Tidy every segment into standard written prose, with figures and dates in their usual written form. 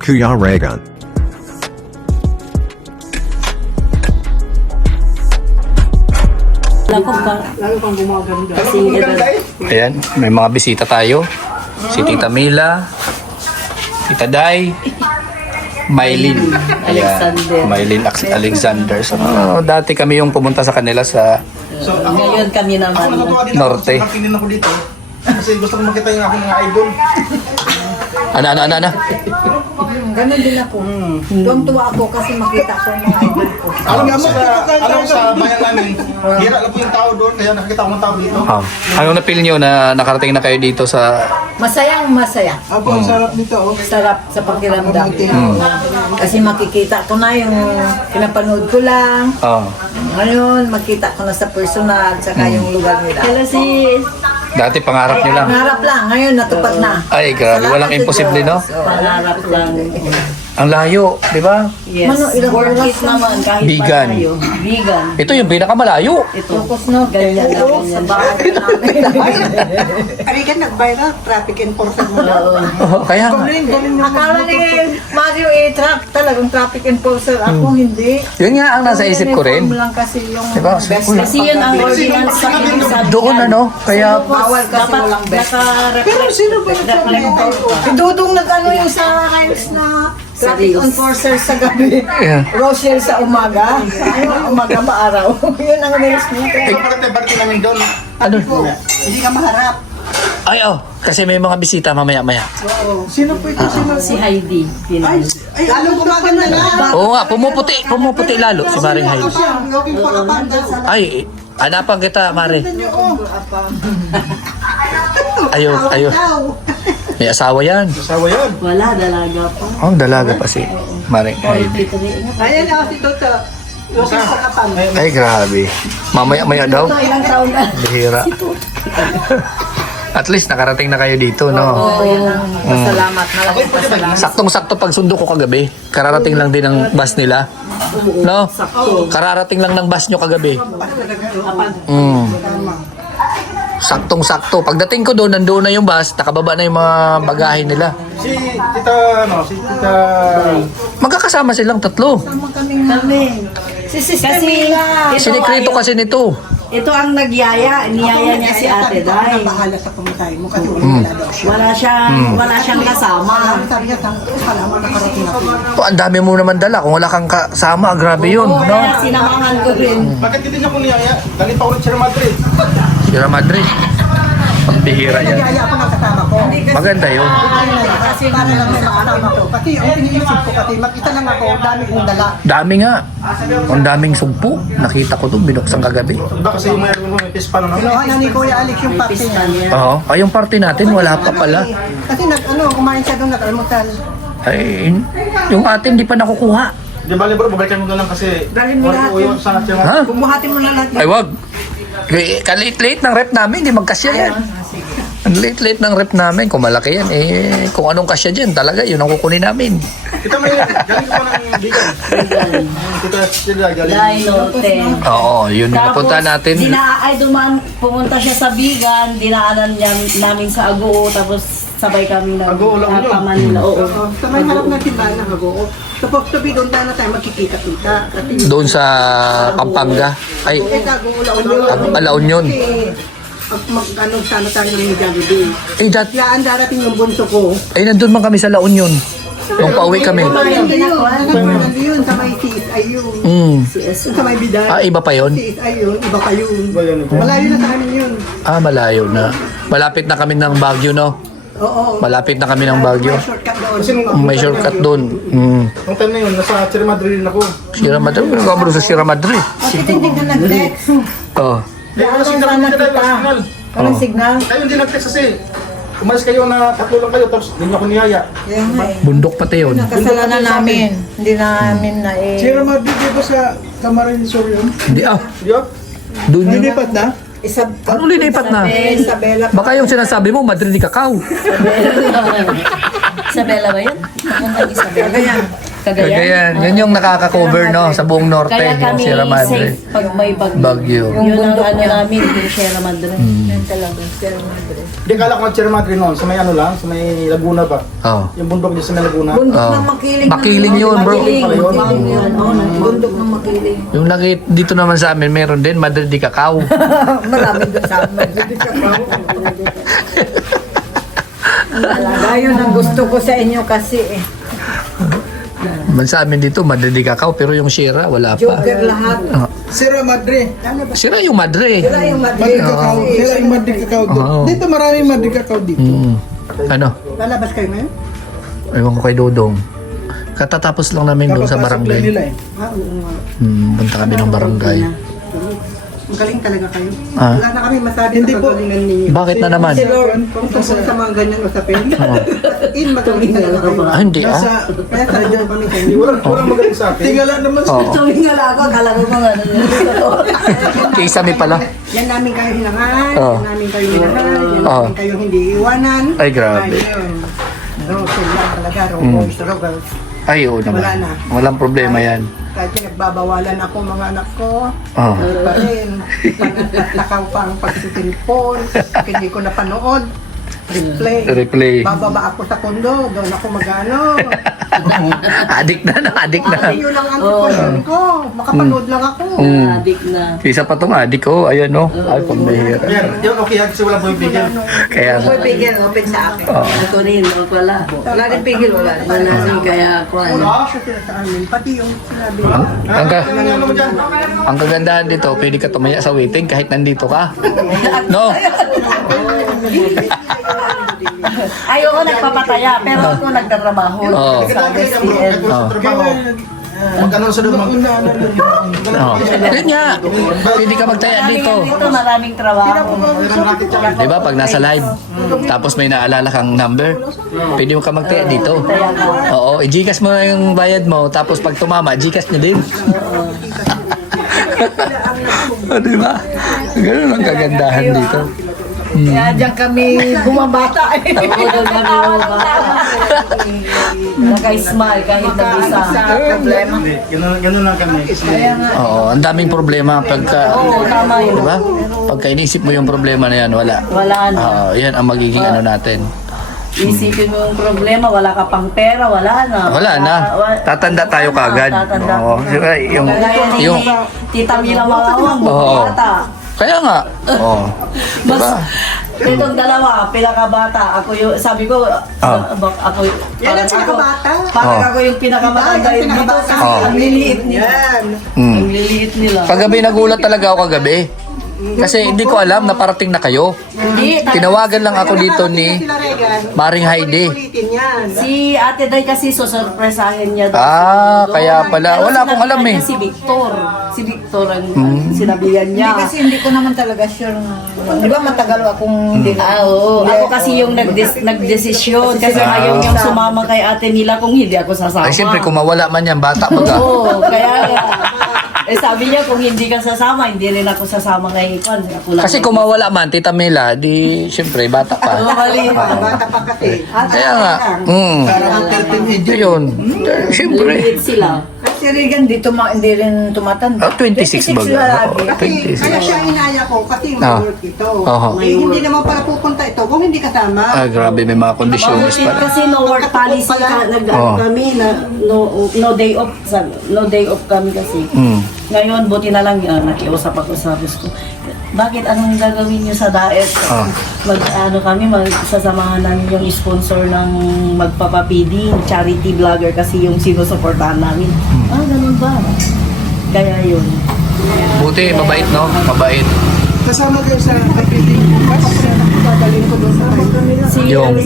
Kuya Reagan. Lalo kang gumaganda. Kasi Ayan, may mga bisita tayo. Si Tita Mila, Tita Day, Mylene. Alexander. Mylene Alexander. So, dati kami yung pumunta sa kanila sa ngayon kami naman. Ako natutuwa din Norte. ako. Nakingin ako dito. Kasi gusto ko makita yung aking mga idol. Ana. Ganon din ako. Tuwang-tuwa ako kasi makita ko yung mga idol ko. Alam mo sa bayan namin, hira lang po yung tao doon, kaya nakikita ko ng tao dito. Anong na-feel nyo na nakarating na kayo dito sa... Masayang masaya. Apo, ang sarap nito. Oh. Sarap sa pakiramdam. Kasi makikita ko na yung pinapanood ko lang. Ngayon, makita ko na sa personal, saka yung lugar nila. Hello sis. Dati pangarap nyo lang. Pangarap lang, ngayon natupad na. Ay, grabe. Salamat Walang sa imposible, no? Diyos. Oo. Pangarap lang. Ang layo, di ba? Yes. Mano, ilang Worth oras it lang? naman kahit Vegan. pa tayo. Vegan. Ito yung pinakamalayo. Ito. Tapos no, Ganyan na ganyan. bahay namin. Arigan nag-viral, traffic enforcement mo na. Kaya nga. Akala ni Mario truck talagang traffic enforcer. Ako hindi. Yun nga ang nasa isip ko rin. Uniform lang kasi yung Diba? best Uy. Kasi yun ang ordinance sa sa Doon ano, kaya bawal kasi dapat walang best. Pero sino ba nagsabi? Si Dudong nag-ano yung sa Himes na traffic Reels. enforcer sa gabi. Yeah. Rochelle sa umaga. Umaga pa araw. Yun ang reels niya. Party namin doon. ano? Hindi ka maharap. Ay, kasi may mga bisita mamaya-maya. Sino po ito? si Heidi. Pinay. Ay, alam ko maganda na. Oo nga, pumuputi lalo si Maring Hyde. Login pa kapag sa Ay, hanapan kita, Mare. Ayo. May asawa yan. Asawa yun. Wala, dalaga pa. Oh, dalaga pa si Maring Hyde. Ayan na si Toto. Login pa kapag. Ay, grabe. Mamaya-maya daw. Ilang taon na. Bihira. At least nakarating na kayo dito, no? Oo, yan ang pasalamat. Malaking pasalamat. Saktong-sakto pag sundo ko kagabi. Kararating lang din ang bus nila. No? Kararating lang ng bus nyo kagabi. Saktong-sakto. Pagdating ko doon, nandoon na yung bus, nakababa na yung mga bagahe nila. Si Tita... Magkakasama silang tatlo. Kami. Si Sister Kasi, Mila. Sinikreto kasi nito. ito ang nagyaya. Niyaya niya si Ate Day. Bahala sa pumatay mo kasi wala daw siya. Wala siyang kasama. Sabi niya, salamat nakarating ako. Oh, ang dami mo naman dala. Kung wala kang kasama, grabe yun, no? Kaya sinamahan ko rin. Bakit hindi niya kung niyaya? Galing pa ulit siya ng Madrid. Sierra Madrid. Pambihira yan. Kaya ako ng kasama ko. Maganda yun. Kasi para lang may makasama ko. Kasi ang iniisip ko kasi makita lang ako, dami kong dala. Dami nga. Ang daming sumpu. Nakita ko doon, binuksan kagabi. Ba kasi yung mayroon mo may pispa na naman. Kinuha na ni Kuya Alex yung party niya. Oo. Ay, yung party natin, wala pa pala. Kasi kumain siya doon, nag-almusal. Ay, yung atin, di pa nakukuha. Di ba, bro, babalikan mo na lang kasi... Dalhin mo lahat yun. Sa ating Ha? Bumuhatin mo na lahat. Ay, wag. Kalate-late ng rep namin, di magkasya yan. Ang late-late ng rep namin, kung malaki yan, kung anong kasya dyan, talaga, yun ang kukunin namin. Kita mo yun, galing ko pa ng bigan. Kita sila galing. Dinote. Oo, yun yung napunta natin. Pumunta siya sa Bigan, dinaanan niya namin sa Agoo, tapos sabay kami na Agoo, La Union. Manila. Oo. Sa may harap ng simbahan ng Hago. Tapos tabi doon tayo na tayo magkikita-kita. Kasi Doon sa Pampanga. Ay, La Union. Mag-ano sana tayo ng Jollibee. Kaya ang darating ng bunso ko. Nandun man kami sa La Union. Nung pauwi kami. Nandun sa may CSIU. Sa may Bidal. Iba pa yun? CSIU, iba pa yun. Malayo na sa amin yun. Malayo na. Malapit na kami ng Baguio, no? Oo. Malapit na kami ng Baguio. May shortcut doon. Kasi nung May shortcut doon. Nung time na yun, nasa Sierra Madrid din ako. Sierra Madrid. Ano ka ba sa Sierra Madrid? Bakit hindi ka nag-text? Oh. Wala signal sana dito, kita. wala signal. Anong signal? Kayo hindi nag-text kasi. Umalis kayo na tatlo lang kayo, tapos hindi niyo ako niyaya. Bundok pati yun. Kasalanan namin. Hindi namin na Sierra Madrid, di ba sa Camarines Sur yun? Hindi Di ba? Doon yun. Lilipat na? Ano linipat na? Isabela. Baka yung sinasabi mo, Madrid ni Cacao. Isabela ba yun? Pumunta Isabela. Ganyan. Cagayan. Yun yung nakaka-cover, no? Sa buong norte, Kaya yung kami Sierra Madre. safe pag may bagyo. Bagyo. Yun ang ano namin, yung Sierra Madre. Yan talaga, Sierra Madre. Hindi kala ko ang Sierra Madre noon, sa may ano lang, sa may Laguna ba? Oh. Yung bundok niya sa may Laguna. Bundok Oh. ng Makiling. Makiling yun, bro. Makiling yun. Bundok ng Makiling. Yung dito naman sa amin, meron din, Madre de Cacao. Marami doon sa amin. Talaga yun ang gusto ko sa inyo kasi eh. Man sa amin dito, Madre de Cacao, pero yung Sierra, wala pa. Joker lahat. Sierra Madre. Sierra yung Madre. Sila yung Madre Madrid. Cacao. Sila yung Madre Cacao doon. Oo. Dito maraming Madre Cacao dito. Ano? Lalabas kayo ngayon? Ewan ko kay Dodong. Katatapos lang namin doon sa Kapapasok lang nila barangay. eh. Oo nga. Punta kami ng barangay. Magaling talaga kayo. Ah. Wala na kami masabi Hindi sa po. kagalingan ninyo. Bakit na naman? Kung tungkol sa mga ganyan usapin, magaling talaga kayo. Ah, hindi ah. Nasa, Kaya sabihan kami sa inyo. Walang magaling sa akin. tingala naman sa Oo. Tuwing nga lang ako, akala ko mga ano yun. Kisame pala. Yan namin kayo hinahal, Oo. yan namin kayo hinahal, yan Oo. namin kayo hindi iiwanan. Ay, grabe. Ayun. Rosel lang talaga, boys, girls. Ay, oo naman. Wala na. Walang problema yan. Kahit pinagbabawalan ako mga anak ko, Oo. pa rin. Pagtakaw pa ang pagsitilpon, hindi ko napanood. Replay. Bababa ako sa kondo, doon ako magano. Adik na, adik na. Kasi yun ang antiposyon ko. Makapanood lang ako. Adik na. Isa pa tong adik ko, ayan no. Ay, pambihira. Yan, yun okay yan kasi wala po yung bigyan. Kaya nga. May pigil, open sa akin. Ako rin, wala. Wala din pigil, wala. Wala rin, kaya ako ano. Wala siya sila sa amin. Pati yung sinabi Ang, nila. ang, ka- Ano mo dyan? ang kagandahan dito, pwede ka tumaya sa waiting kahit nandito ka. No? Ayoko nagpapataya, pero ako nagtatrabaho. Oo. Kasi okay yan bro, kahit wala sa trabaho. Mag ano sa doon, Oh. Yun nga. Pwede ka magtaya dito. Dito maraming trabaho. Di ba pag nasa live, tapos may naalala kang number, pwede mo ka magtaya dito. Oo, i-Gcash mo na yung bayad mo, tapos pag tumama, Gcash nyo din. Di ba? Ganun ang kagandahan dito. Kaya diyan kami bumabata eh. Oo, doon kami naka-smile kahit nag-isa. Problema. Ganun lang kami. Oo, ang daming problema pagka, Oo, tama yun. di ba? Pagka inisip mo yung problema na yan, wala. Wala na. Oo, yan ang magiging ano natin. Isipin mo yung problema, wala ka pang pera, wala na. Wala na. Tatanda tayo kagad. Tatanda. Oo, yung, Kagaya ni yung, Tita Mila Malawang, Oo. bata. kaya nga. Oo. Mas, Diba? itong dalawa, pinakabata. Ako yung, sabi ko, ako, Yan ang ako, pinakabata. parang Oh. ako yung pinakamatanda Yan, yung dito pinakabata. kasi Oh. ang liliit nila. Yan. Ang liliit nila. Kagabi nagulat talaga ako kagabi. Kasi hindi ko alam na parating na kayo. Hindi, Tinawagan lang ako dito ni Sila Regan. Maring Heidi. Ulitin yan. si Ate Day kasi susurpresahin niya daw. Ah, si kaya Dodo. pala. Pero Wala akong alam sinabihan eh. niya Si Victor. Si Victor ang sinabihan Hindi niya. kasi hindi ko naman talaga sure. Di ba matagal akong hindi na. Ah, oo. Ako kasi yung nagdesisyon kasi ayaw niyang sumama kay Ate Mila kung hindi ako sasama. Ay, siyempre, kung mawala man yan, bata pa ka. Oo, kaya sabi niya kung hindi ka sasama, hindi rin ako sasama kay Ikon. Ako lang. Kasi kung mawala man, Tita Mila, di, siyempre, bata pa. Oo, mali. Bata pa kasi. Kaya nga. parang 13 age. Ayun. Siyempre. Liliit sila. Si Regan dito hindi rin tumatanda. 26 ba? sila lagi. Oo, Kasi, 26. kaya siya inaya ko kasi may Ah. work ito. Oho. Eh, hindi naman para pupunta ito kung hindi kasama. Ah, grabe, may mga kondisyones Mabuti pala. kasi no work policy Oo. kami na no day off no day off kami kasi. Ngayon buti na lang nakiusap ako sa boss ko. Bakit anong gagawin niyo sa diet? Magsasamahan namin yung sponsor ng magpapapidi, charity vlogger kasi yung sinusuportahan namin. Ah, ganun ba? Kaya yun. Buti, mabait, no? Mabait. Kasama kayo sa kapiting. Dadalhin ko doon sa Yung-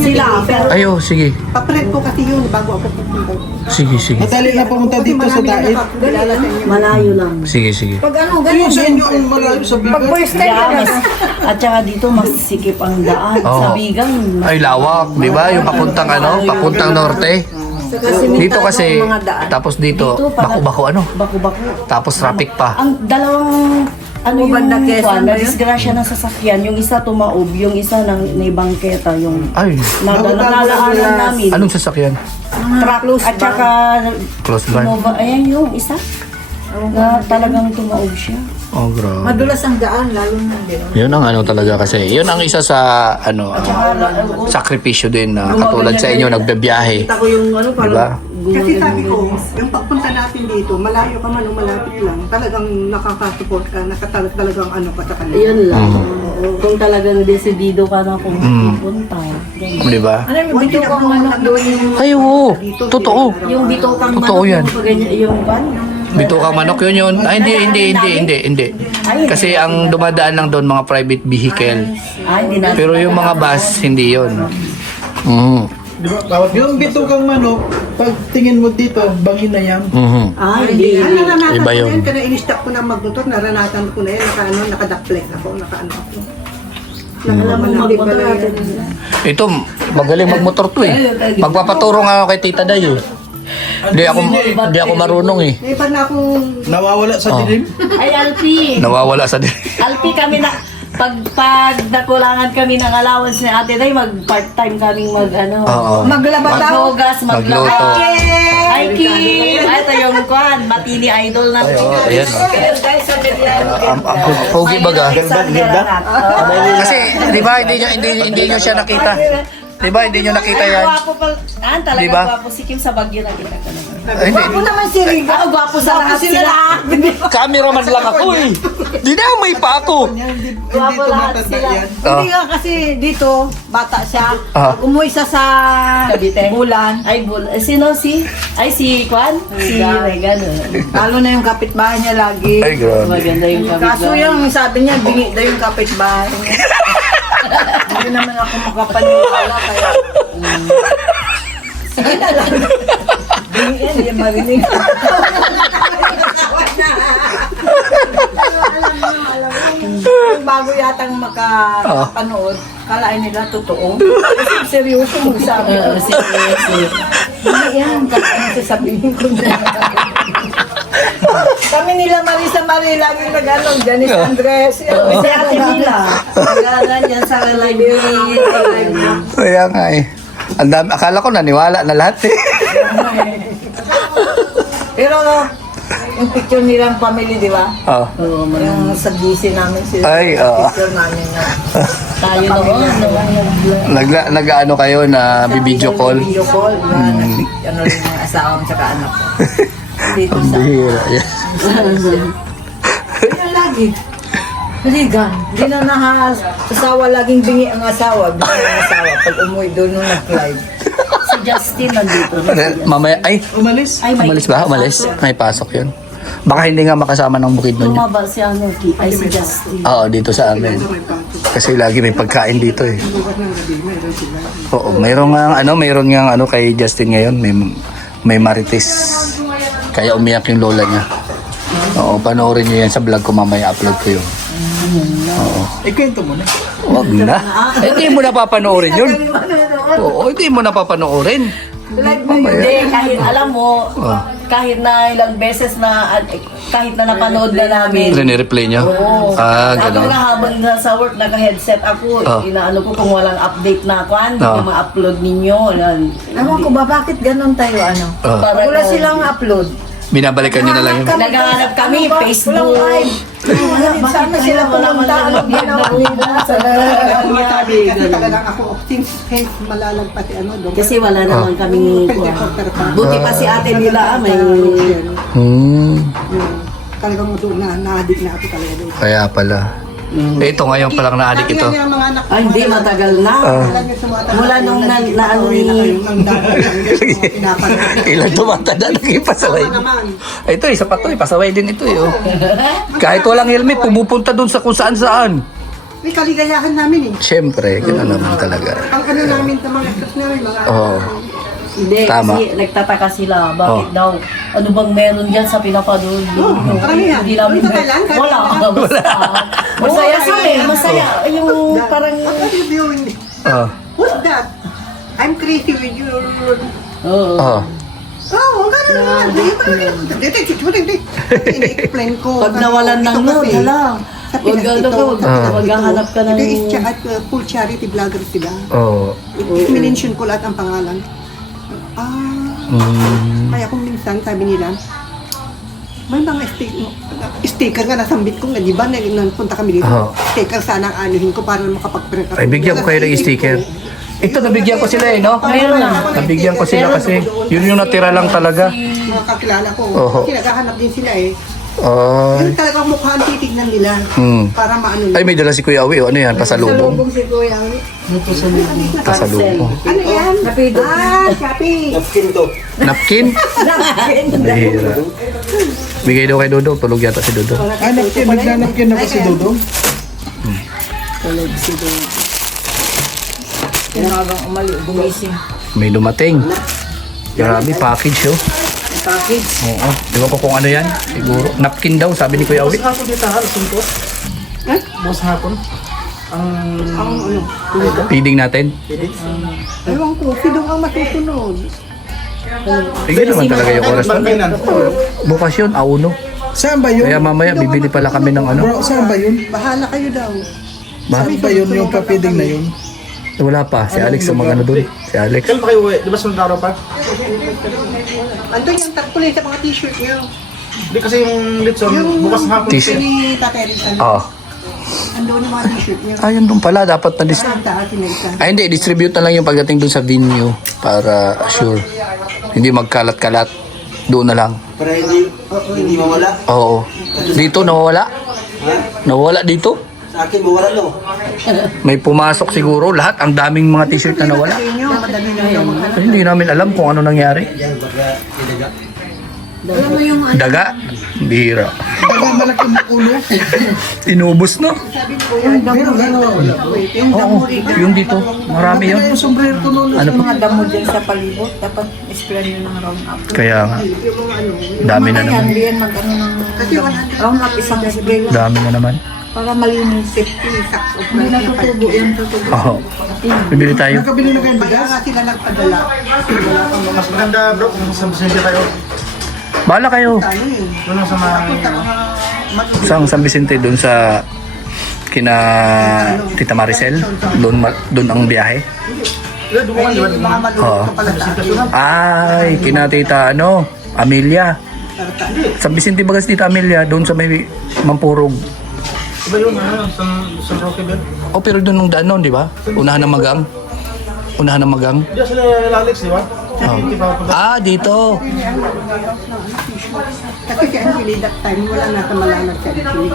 Sila, pero Ayo, sige. paprint ko kasi yun bago ako pupunta. Sige, sige. Madali na pumunta dito sa dait. Kilala sa inyo. malayo lang. Sige, sige. Pag ano, Ayun ganun sa din. inyo ang malayo sa Pag bigat. first time Yeah, ka mas, at saka dito mas sikip ang daan. Oo. Sa Bigang. Ay, lawak, di ba? Yung papuntang ano, papuntang norte. Dito kasi, mga daan. tapos dito, Dito, parang- bako-bako ano. Baku-baku. Tapos traffic pa. Ang dalawang ano yung Banda Quezon ba yun? disgrasya ng sasakyan, yung isa tumaob, yung isa nang bangketa, yung Ay, nalaanan namin. anong sasakyan? Truck at saka Close bar. Innova, ayan yung isa na talagang tumaob siya. Oh, grabe. Madulas ang daan, lalo na gano'n. Yun ang ano talaga kasi. Yun ang isa sa ano, sakripisyo din na katulad sa inyo nagbebiyahe. Kita ko yung ano, Diba? parang Kasi sabi ko, yung pagpunta natin dito, malayo ka man o malapit lang, talagang nakaka-support ka, talagang ano ka sa kanila. Yun lang. Oo. Kung talagang desidido ka na kung pupunta. ganun. Di ba? Ano yung bito ko manok doon yung... Ay, oo. Totoo. Yung bitokang Totoo yan. yung ganyan, yung ban, Bito ka manok yun. Ay, hindi. Kasi ang dumadaan lang doon mga private vehicle. hindi na. Pero yung mga bus, hindi yun. Mm. Yung bitukang manok, pag tingin mo dito, bangin na yan. Mhm. Hindi. Naranasan Iba ko yun. yan, kaya in-stop ko na magmotor, naranasan ko na yan, nakadaplex ako, nakaano ako. Alam mo magmotor natin. Ito, magaling magmotor to eh. Magpapaturo nga ako kay Tita Day eh. Hindi ako marunong eh. May iba na akong Nawawala sa dilim. Ay, Alpi. Nawawala sa Alpi kami na, pag nakulangan kami ng allowance ni Ate Day, mag-part-time kaming Oo. Maglaba daw. maghugas, Magluto. Ay, Kim! Ay, ito yung kwan, Matini Idol na. Ayan. Guys, sa Ang pogi baga. Kasi, di ba, hindi nyo siya nakita. Di ba, hindi nyo nakita yan. Gwapo pa. Talaga Diba? gwapo si Kim sa Baguio nakita ka naman. Ay, hindi. Ako naman si Riga. Gwapo sa lahat sila. Cameraman lang ako eh. Dinamay pa ako. Hindi Gwapo lahat tumatanda sila. yan. Hindi nga kasi dito, bata siya. Ah. Pag umuwi siya sa Cavite. Bulan, Ay, sino si? Ay, si Kwan? Si Regan. lalo na yung kapitbahay niya lagi. Ay, grabe. Maganda yung Kaso yung sabi niya, bingi daw yung kapitbahay niya. Hindi naman ako makapaniwala kaya... Sige na lang. Bingi yan, hindi marinig. Yung bago yatang makapanood, kalain nila totoo. Kasi seryoso magsabi. si Hindi yan, kahit ano sasabihin ko na. Kami nila Marisa Marie, laging nag-ano, Janice Andres. Si Ate Mila. Nag-aaral yan sa library. Kaya nga eh. Ang dami, akala ko naniwala na lahat eh. Pero yung picture nilang family, di ba? Oh. Yung sa GC namin sila. Ay, oo. Picture namin na. Tayo noon. Nag-ano kayo na video call? Video call. Ano rin yung asawa mo tsaka anak ko. Dito sa... Bihira. Yeah. Kaya lagi. Haligan. Hindi na asawa laging bingi ang asawa. Bingi ang asawa. Pag umuwi doon nung nag-live. Si Justin nandito. Mamaya, ay, Umalis. Ay, umalis ba? Umalis? May pasok yun. Baka hindi nga makasama ng bukid nun yun. Tumaba si ay si Justin. Oo, dito sa amin. Kasi lagi may pagkain dito eh. Oo, mayroon nga ano kay Justin ngayon, may marites. Kaya umiyak yung lola niya. Oo, panoorin niyo yan sa vlog ko mamaya, upload ko yun. Oo. Ikwento mo na. Wag na. Hindi mo na papanoorin yun. Oo, hindi mo na papanoorin. Hindi, kahit alam mo, kahit na ilang beses na, kahit na napanood na namin. Rene-replay niya? Oo. Ako Ganun. nga habang nasa work, naka-headset ako. Inaano ko kung walang update na ako, yung ma-upload ninyo. Ewan ko ba, bakit ganun tayo, ano? Para Wala silang upload. Binabalikan niyo na lang yun. Naghahanap kami, Ano ba? Facebook. Walang live. Saan na sila pumunta? Anong ginawa nila? masabi, kasi talagang ako, since malalagpati doon. Kasi wala naman kaming buti pa si ate nila may Talagang doon na-addict na ako talaga doon. Kaya pala. Eh, ito ngayon palang na-addict ito. Yung mga anak ko, hindi matagal na. Mula nung naano ni Ilan tumatanda nagipasaway. Ito isa pa to, pasaway din ito eh. Oh. Kahit walang helmet, pumupunta dun sa kung saan saan. may kaligayahan namin eh. Siyempre, gano'n naman talaga. Ang ano namin sa mga ex namin, mga Oo. Hindi, Tama. kasi nagtataka sila. Bakit daw? Ano bang meron dyan sa pinapanood? karamihan. Hindi namin Yung Thailand, kahit wala. Thailand. Basta. Masaya sila eh. Masaya. Yung parang... What are you doing? Oh. Who's that? I'm crazy with you. Oo. Oh. Oo, gano'n naman. Hindi. Ini-explain ko. Pag nawalan ng load, hala. Sa Wag Pinas ano ito. ka, maghahanap ka ng... Hindi, at full charity vlogger sila. Oo. I-mention ko lahat ang pangalan. Kaya kung minsan, sabi nila, may mga sticker nga nasambit ko nga, di ba? Punta kami dito. Oo. Sticker sana ang anuhin ko para makapag-print ako. Ay, bigyan ko kayo ng sticker. Ito, nabigyan ko sila no? Meron na. Nabigyan ko sila kasi yun yung natira lang talaga. Mga kakilala ko, Oo. kasi naghahanap din sila eh. Ay. Yung talagang mukha ang titignan nila para maano Ay, may dala si Kuya Awi. Ano yan? Pasalubong. si Kuya. Pasalubong. Ano yan? Shopee. Napkin? Bihira. Bigay daw kay Dodo. Tulog yata si Dodo. Naglalagyan na ba si Dodong? Tinagang umali, gumising. May dumating. Grabe, package oh. Package. Oo. Di ba ko kung ano yan? Siguro. Napkin daw, sabi ni Kuya Awi. Hapon dito ha, Sintos. Boss hapon. Ang ano? Feeding natin. Ewan ko, sino ang masusunod? Bigyan naman talaga yung oras na. Bukas yun, auno. Saan ba yun? Kaya mamaya, bibili pala kami ng ano. Bro, saan ba yun? Bahala kayo daw. Saan ba yun yung papiling na yun? Wala pa. Si Alex ang magano doon. Si Alex. Kailan ba kayo uwi? Di ba sunod araw pa? Andun yung tarpulay sa mga t-shirt niyo. Hindi kasi yung Litson, bukas hapon. T-shirt. Ni Taterisan. Oo. Andun yung mga t-shirt niyo. Ayun doon pala. Dapat na Saan sinalitan? Ay hindi, distribute na lang yung pagdating doon sa venue para sure. Hindi magkalat-kalat. Doon na lang. Para hindi mawala. Oo. Dito nawawala? Nawawala dito? Sa akin mawala no. May pumasok siguro. Lahat, ang daming mga t-shirt na nawala. Sa inyo, madali lang yung mga Kasi hindi namin alam kung ano nangyari. Yan baka idaga. Alam mo yung ano, Daga. Bihira. Baka malaki na ulo. Inubos no? yung Oo. Yung dito. Marami yun. Yung sombrero ko noon. Ano po? mga damo dyan sa palibot, dapat spray nyo ng round up. Kaya nga. Dami na naman. Hindi yan mag-ano ng round up isang spray lang Dami na naman. para malinis. Hindi natutubo yan, tutubo. Oo. Bibili tayo. Nakabili na kayo ng Kaya bigas? nga sila nagpadala. Mas maganda bro, kung sa Vicente tayo. Bahala kayo. Ano yun? Doon lang sa mga... Sang San Vicente doon sa kina Tita Maricel. Doon ang biyahe. Doon ka, di ba? Mga malulog Oo. ka pala sa akin. Ay, kina Tita Amelia. San Vicente bagas Tita Amelia doon sa may Mampurog. Iba yun, ano, San Roque ba? Oh, pero doon nung daan noon, di ba? Unahan ng Magang. Unahan ng Magang. Diyan sila Alex, di ba? Ah, dito. Kasi si Angeli that time, wala na sa malanag sa Angeli.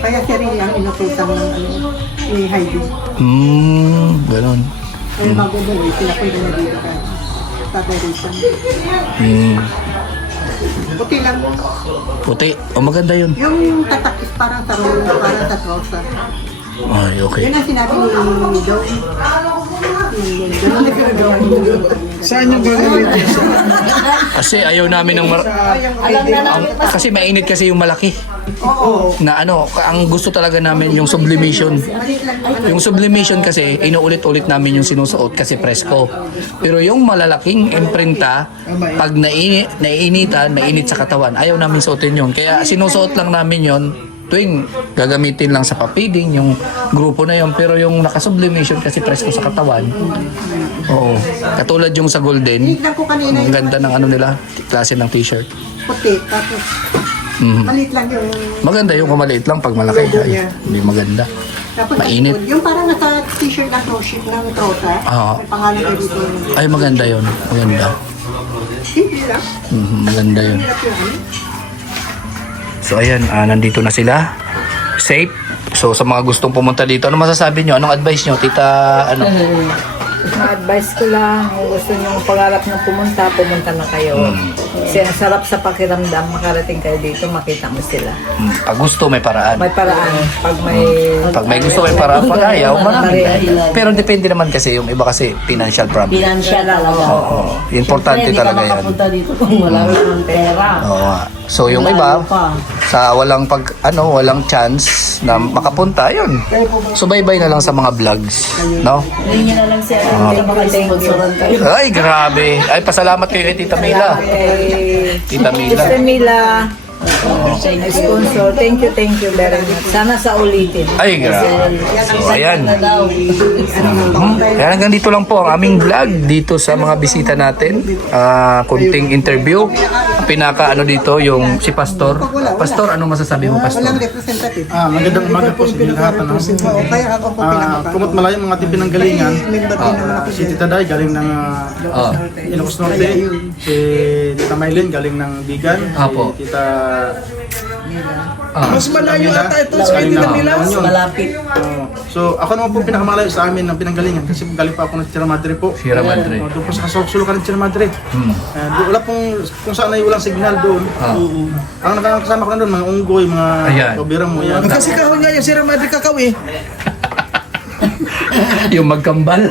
Kaya si Rini ang inutusan ng ano, ni Heidi. Ganun. Kaya bago doon, sila ko yung nabili ka. Tatay Rizan. Puti lang. Puti. Oh, maganda yun. Yung tatak is parang sa parang sa trosa. Ay, okay. Yun ang sinabi ni Joe. Saan yung gagawin? Kasi ayaw namin ng kasi mainit kasi yung malaki. Oo. Na ano, ang gusto talaga namin yung sublimation. Yung sublimation kasi inuulit-ulit namin yung sinusuot kasi presko. Pero yung malalaking imprinta, pag naiinitan, mainit sa katawan, ayaw namin suotin yun. Kaya sinusuot lang namin yun tuwing gagamitin lang sa papiding yung grupo na yun. Pero yung nakasublimation kasi presko sa katawan. Oo. Katulad yung sa Golden, Tignan ko kanina ang yung ganda ng ano nila, klase ng t-shirt. puti. Tapos maliit lang yung... Maganda yung kumaliit lang pag malaki. Ay, hindi maganda. Tapos Mainit. yung parang nasa t-shirt na crochet ng trosa. Oo. May pangalan kayo dito. Ay, maganda yun. Maganda. Simple lang. Maganda yun. Hirap yung ano. So, ayan. Nandito na sila. Safe. So, sa mga gustong pumunta dito, ano masasabi nyo? Anong advice nyo? Tita, ano? Ma-advise ko lang, kung gusto nyo pangarap nyo pumunta na kayo. sarap sa pakiramdam, makarating kayo dito, makita mo sila. Pag gusto, may paraan. May paraan. Pag may gusto, may paraan. Pag ayaw, marami. Pero depende naman kasi, yung iba kasi financial problem. Financial talaga. Oo. Importante Siyempre, talaga hindi ka yan. makapunta dito kung wala kang pera. Oo nga. So yung iba, sa walang walang chance na makapunta, yun. Subaybay na lang sa mga vlogs, no? Hindi na lang siya. Hindi makasponsoran kayo. Ay, grabe. Ay, pasalamat kayo kay Tita Mila. Tita Mila. Sister Mila, sponsor. Thank you very much. Sana sa ulitin. Ay, grabe. So, ayan. Kaya hanggang dito lang po ang aming vlog dito sa mga bisita natin. Kunting interview. Pinaka dito, yung si Pastor. Pastor, ano masasabi mo, Pastor? Walang representative. Magandang umaga po sa inyo lahat. Oo, kaya ako po pinakabahan. Kumot malayo mga ating pinanggalingan. Member din naman ako. Si Tita Day galing ng Ilocos Norte. Si Tita Maylin galing ng Bigan. Apo. Si Tita Mas malayo ata ito sa galing kanila ng nila. La Union. Malapit. So ako naman po pinakamalayo sa amin ng pinanggalingan kasi galing pa ako ng Sierra Madre po. Sierra Madre. Doon po sa Kasulukan ng Sierra Madre. Wala pong kung saan ay walang signal doon. Ang nakakasama ko na doon, mga unggoy, mga Ayan. kabirang mo yan. Kasi kahon nga yung Sierra Madre Kakao eh. Yung magkambal.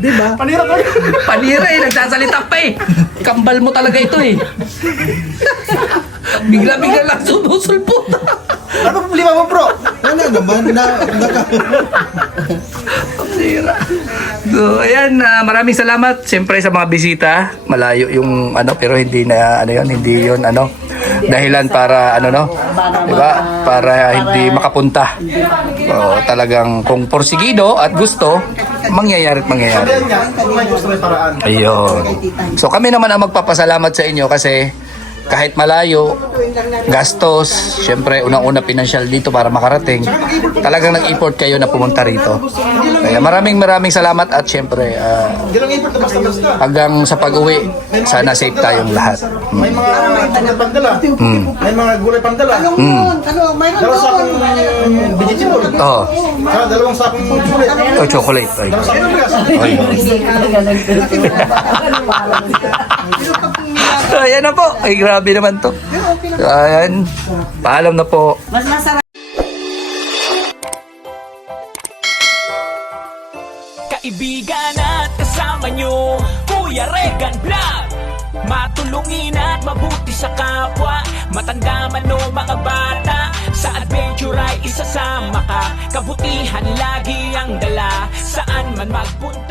Di ba? Panira ko! Panira eh, nagsasalita pa eh. Kambal mo talaga ito eh. Bigla-bigla lang sumusulpot. Ano pa problema mo, bro? Wala naman. Panira. So, ayan, maraming salamat siyempre sa mga bisita. Malayo yung pero hindi na hindi yun dahilan para diba? Para hindi makapunta. Talagang kung porsigido at gusto, mangyayari at mangyayari. Sabihan niya, kung may gusto may paraan. Ayun. So kami naman ang magpapasalamat sa inyo kasi kahit malayo, gastos, syempre unang-una pinansyal dito para makarating. Talagang nag-import kayo na pumunta rito. Kaya maraming salamat at syempre Hindi lang import na basta-basta. hanggang sa pag-uwi, sana safe tayong lahat. May mga gulay pandala. May mga gulay pandala. Mayroon Dalawang sakong vegetable. Oh, Dalawang sakong gulay. chocolate. Ay. Dalawang sakong bigas. So, ayan na po. Ay, grabe naman to. So, ayan. Paalam na po. Mas masarap. Kaibigan at kasama nyo, Kuya Regan Vlog. Matulungin at mabuti sa kapwa, matanda man o mga bata. Sa adventure ay isasama ka, kabutihan lagi ang dala. Saan man magpunta